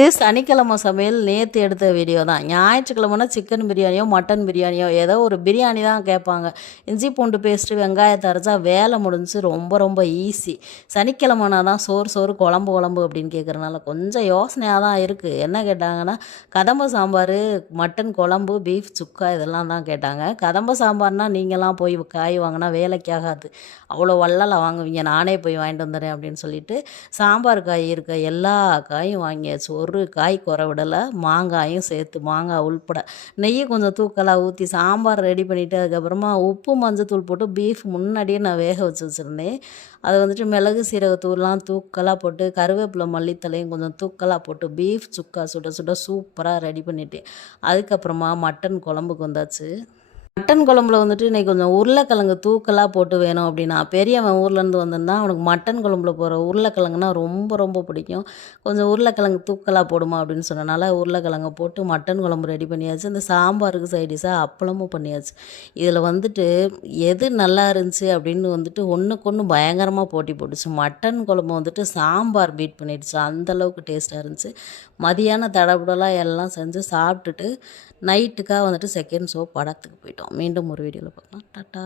இது சனிக்கிழமை சமையல் நேற்று எடுத்த வீடியோ தான். ஞாயிற்றுக்கிழமைனா சிக்கன் பிரியாணியோ மட்டன் பிரியாணியோ ஏதோ ஒரு பிரியாணி தான் கேட்பாங்க. இஞ்சி பூண்டு பேஸ்ட்டு வெங்காயத்தை அரைச்சா வேலை முடிஞ்சு ரொம்ப ரொம்ப ஈஸி. சனிக்கிழமைனா தான் சோறு குழம்பு அப்படின்னு கேட்குறனால கொஞ்சம் யோசனையாக தான் இருக்குது. என்ன கேட்டாங்கன்னா கதம்ப சாம்பார், மட்டன் குழம்பு, பீஃப் சுக்கா இதெல்லாம் தான் கேட்டாங்க. கதம்ப சாம்பார்னால் நீங்களாம் போய் காய் வாங்கினா வேலைக்கு ஆகாது, அவ்வளோ வள்ளலை வாங்குவீங்க, நானே போய் வாங்கிட்டு வந்துடுறேன் அப்படின்னு சொல்லிட்டு சாம்பார் காய் இருக்க எல்லா காயும் வாங்கியாச்சு. ஒரு காய் குறை விடலை, மாங்காயும் சேர்த்து மாங்காய் உள்பட நெய் கொஞ்சம் தூக்கலாக ஊற்றி சாம்பார் ரெடி பண்ணிவிட்டு அதுக்கப்புறமா உப்பு மஞ்சத்தூள் போட்டு பீஃப் முன்னாடியே நான் வேக வச்சுருந்தேன். அது வந்துட்டு மிளகு சீரகத்தூள்லாம் தூக்கலாக போட்டு கருவேப்பிலை மல்லித்தலையும் கொஞ்சம் தூக்கலாக போட்டு பீஃப் சுக்கா சுட சுட சூப்பராக ரெடி பண்ணிட்டேன். அதுக்கப்புறமா மட்டன் குழம்புக்கு வந்தாச்சு. மட்டன் குழம்புல வந்துட்டு இன்றைக்கி கொஞ்சம் உருளைக்கிழங்கு தூக்கலாக போட்டு வேணும் அப்படின்னா, பெரியவன் ஊர்லேருந்து வந்திருந்தான், அவனுக்கு மட்டன் குழம்புல போகிற உருளைக்கிழங்குனா ரொம்ப ரொம்ப பிடிக்கும். கொஞ்சம் உருளைக்கிழங்கு தூக்கலாக போடுமா அப்படின்னு சொன்னனால உருளைக்கிழங்கு போட்டு மட்டன் குழம்பு ரெடி பண்ணியாச்சு. இந்த சாம்பாருக்கு சைடிஷாக அப்பளமும் பண்ணியாச்சு. இதில் வந்துட்டு எது நல்லா இருந்துச்சு அப்படின்னு வந்துட்டு ஒன்றுக்கு ஒன்று பயங்கரமாக போட்டி போட்டுச்சு. மட்டன் குழம்பு வந்துட்டு சாம்பார் பீட் பண்ணிடுச்சு, அந்தளவுக்கு டேஸ்ட்டாக இருந்துச்சு. மதியானம் தடபுடலாக எல்லாம் செஞ்சு சாப்பிட்டுட்டு நைட்டுக்காக வந்துட்டு செகண்ட் ஷோ படத்துக்கு போயிட்டோம். மீண்டும் ஒரு வீடியோவில் பார்க்கலாம். டாட்டா.